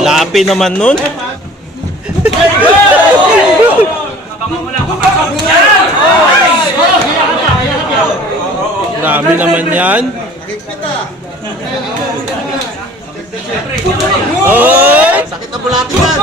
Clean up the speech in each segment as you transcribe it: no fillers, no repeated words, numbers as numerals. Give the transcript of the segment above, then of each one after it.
Lapi naman nun. Grabe naman yan. Oy! Sakit na bulati yan.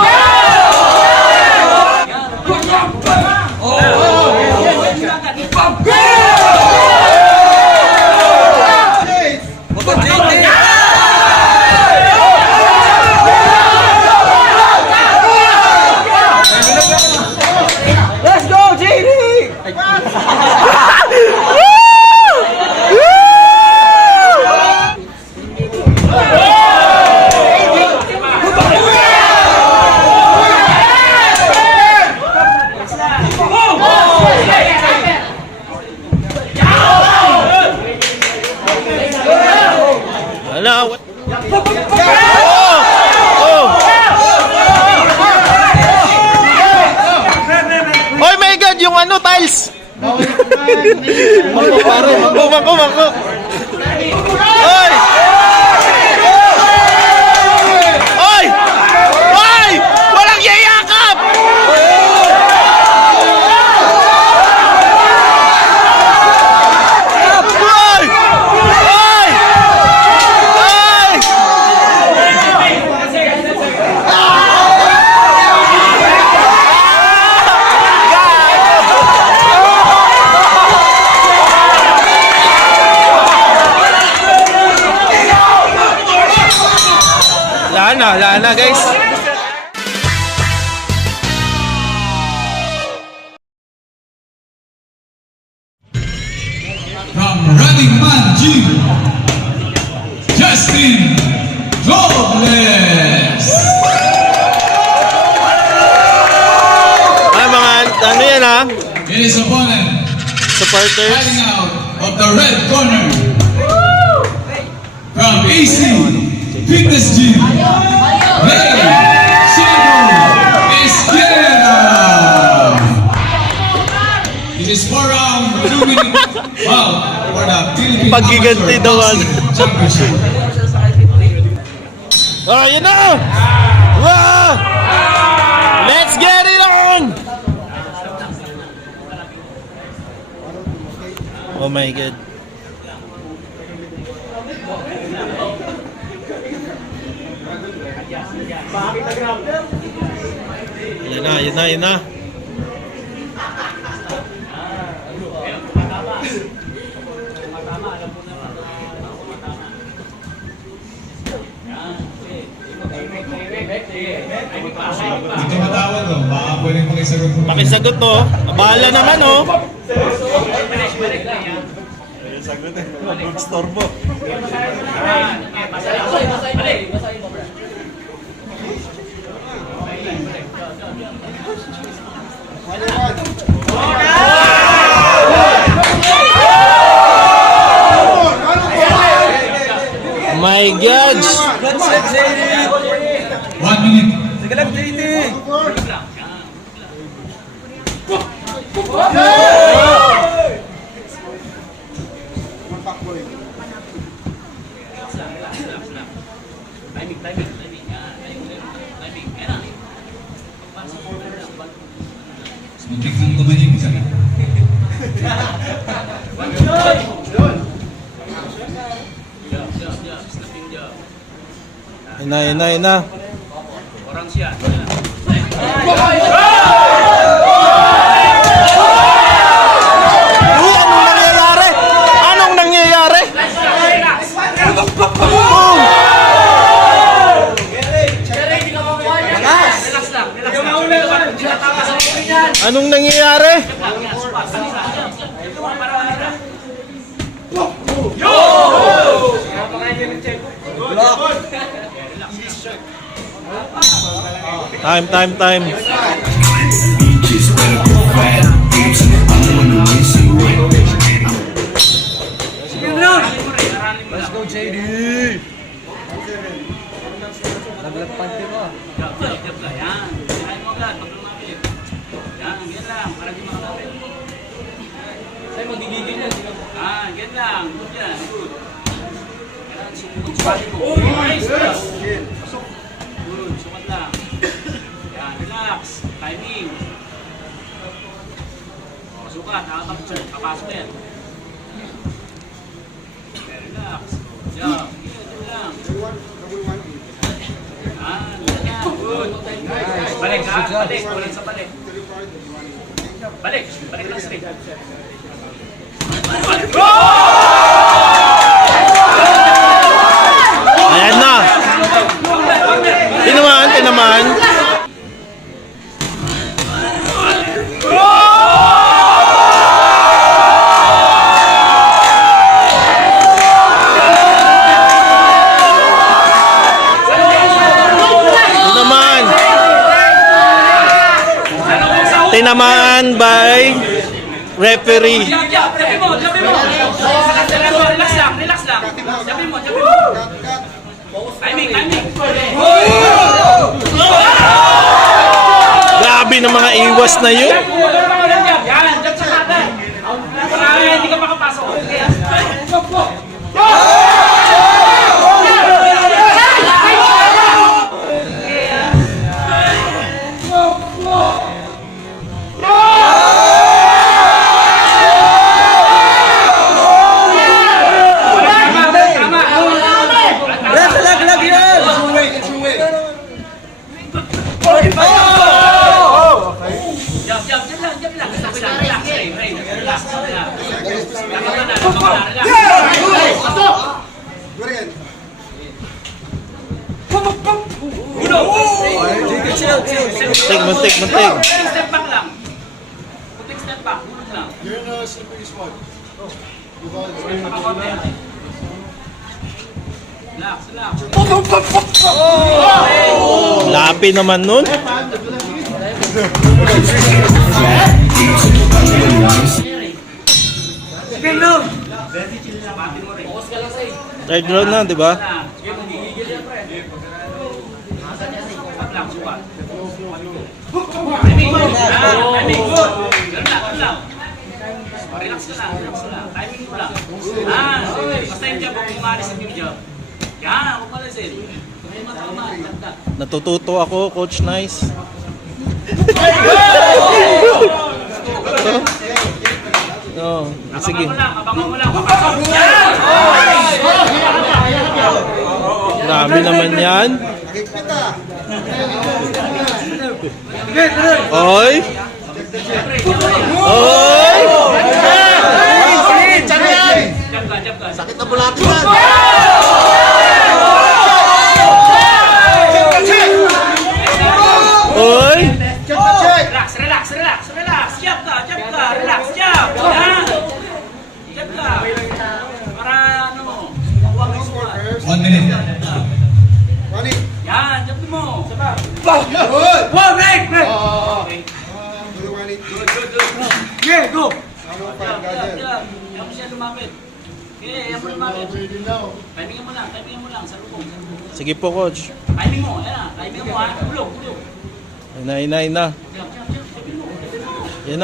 Oy, my God, yung ano, tiles. Mako pare, mako. Oy! Oy! Oy! Walang yayakap! Oy! Oy! Oy! Wala na guys. From Running Man Gym, Justin Robles. Ay mga ano yan ha? In his opponent, Supporters. fighting out of the red corner, from AC Fitness Gym, Ray Chico Izquierda. This is 4 round 2 minute bout for the Philippine Paggiganti Amateur daw, Boxing Championship. Oh, yun na! Wow! Let's get it on! Oh my God. Yun na. Hindi matawag o, baka pwede makisagot mo. Pakisagot to. Bahala naman oh. Sagot eh. Bookstore mo. My God! 1 minute. Sige lang, JD. Muntik nang tumahig sa akin. Yun na. Orang siya. Anong nangyayari? mo para manira. Time. Beaches better provide tips. I'm the one who makes you wet. Let's go, JD! Naglagpante mo. Jab ka. Yan. Kain mo agad. Pag lumapit. Yan. Yan lang. Para di makalapit. Sa'yo magigigil yan. Yan lang. Good yan. Good. Yan. Sukat mo. Nice. Good. Sukat lang. Yan. Relax. Timing. Sukat. Nakapasok yan. Relax. Yan. Ito lang. Good. Balik ha. Balik. Balik sa balik. Balik. Balik lang straight. Ayan na. Tinaman. Tinamaan by referee. Jabi mo. Relax lang. Jabi mo. Timing. Grabe ng mga iwas na yun. Yan, jab sa kata. Para hindi ka makapasok. Jab lang. Relax. Muntik. Step back lang. Puting step back. Gulong lang. You're in a slippery spot. Relax. Lapi naman nun. Third round na, di ba? Timing good. Ganun lang. Relax ka lang. Timing mo lang. Basta yung jab, huwag umalis ang yung jab. Yan, huwag malisin. Natututo ako, Coach Nice. Oh, sige. Abangan mo lang. Papasok. Yan! Grabe naman yan. Oy! Jab ka. Sakit na bulati yan. Oy! Relax. Jab ka. Relax. Jab ka. Para makuha mo yung sukat. 1 minute. Yan, jab mo. Good. Go. Yan mo siya lumapit. Yan mo lumapit. Timing mo lang. Sa lubong. Sige po, Coach. Timing mo. Timing mo ha. Bulog. Yan na. Yan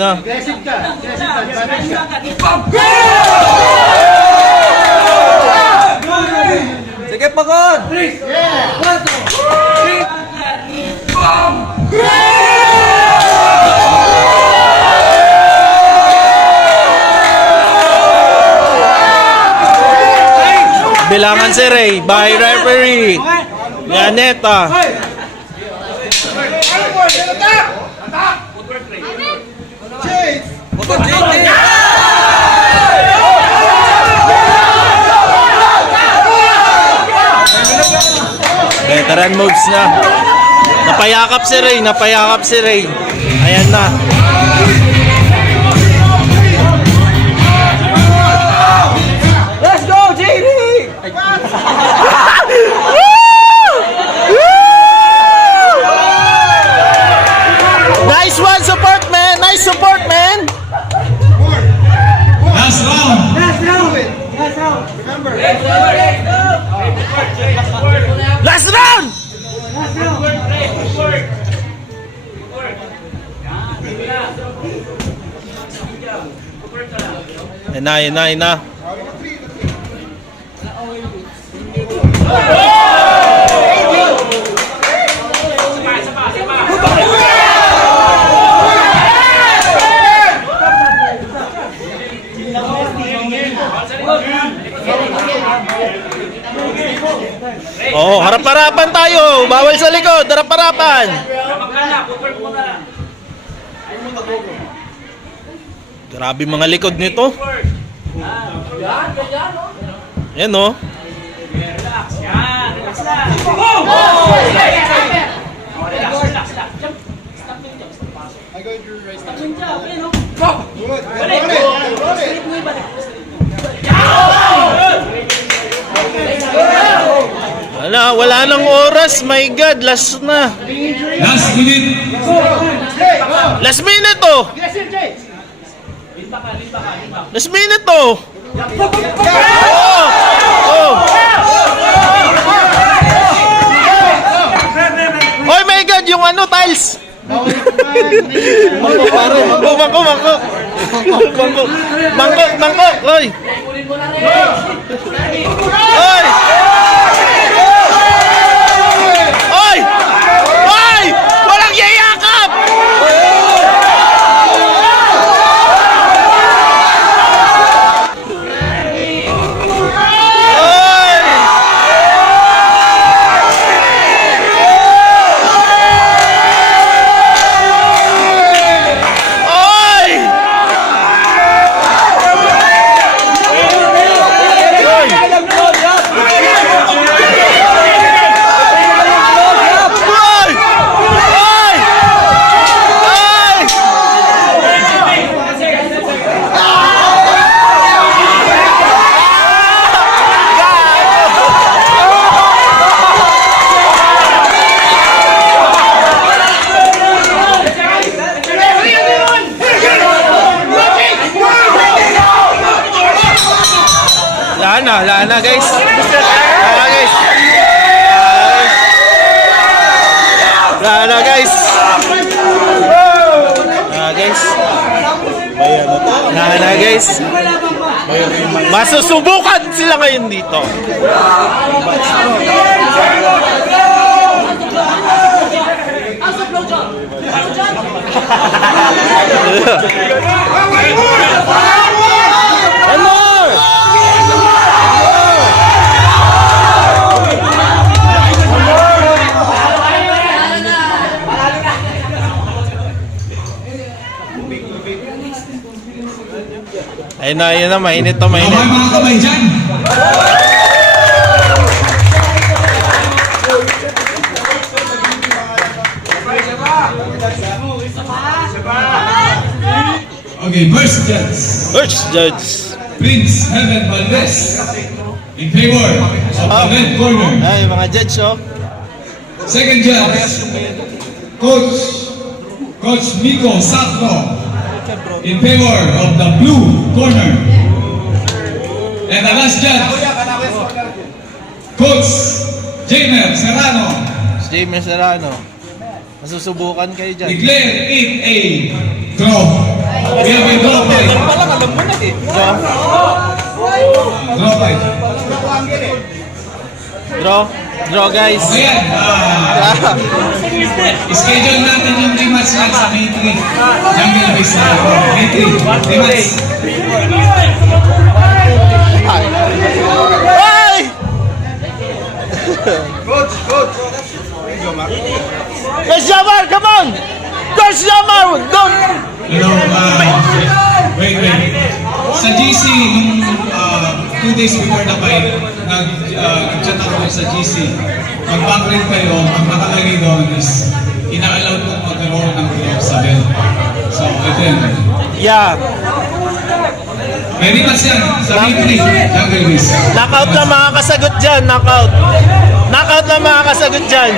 na. Sige, pagod! Bilangan si Ray by referee. Yaneta. Footwork Ray. Pagod, JT! Veteran moves na. Napayakap si Ray, napayakap si Ray. Ayan na. Let's go, JD! Nice one, support man. Nice support man. Last round. Last round. Yan na, yan na, yan na. Oh, harap-harapan tayo. Bawal sa likod, harap-harapan. Grabe mga likod nito. Yan oh. Relax. Yan. Relax lang. Relax. Stop yung job. Stop yung job. Ayun, oh. Wala nang oras. My God, last na. Last minute. Last minute oh. Last minute oh. Oh. Oh my God, yung ano, tiles. Mangkok pare, mangkok. Mangkok, oy. Oy. Oy! Oy! Walang yayakap! Oy! Oy! Oy! Oy! Oy! Wala na guys. Wala na guys. Wala na guys. Masusubukan sila ngayon dito. One more! Ayun na, mainit to, mainit. Okay mga kamay dyan. Okay, first judge. First judge. Prince Heaven Valdez. In favor of the red corner. Ay, mga judge, oh. Second judge. Coach Miko Safro. In favor of the blue corner. And the last judge, Coach Jamer Serrano. James Serrano. Masusubukan kayo dyan. Declare it a draw. We have a draw fight. Draw fight. Draw guys. Ayan, schedule natin yung rematch yan sa May 3. Jungle Base na. May 3. Rematch. Ay! Coach. Coach Jamar, come on! Coach Jamar, don't! Hello, wait. Sa GC, nung 2 days before the fight, nag-chat ako sa GC. Mag-back rin kayo, ang nakalagay doon is ina-allow kong magkaroon ng gloves sa belt. So, ito yan. Yeah. May rematch yan sa Ring 3, Jungle Beast. Knockout lang makakasagot dyan. Knockout. Knockout lang makakasagot dyan.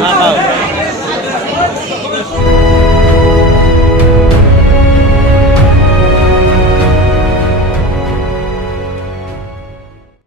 Knockout.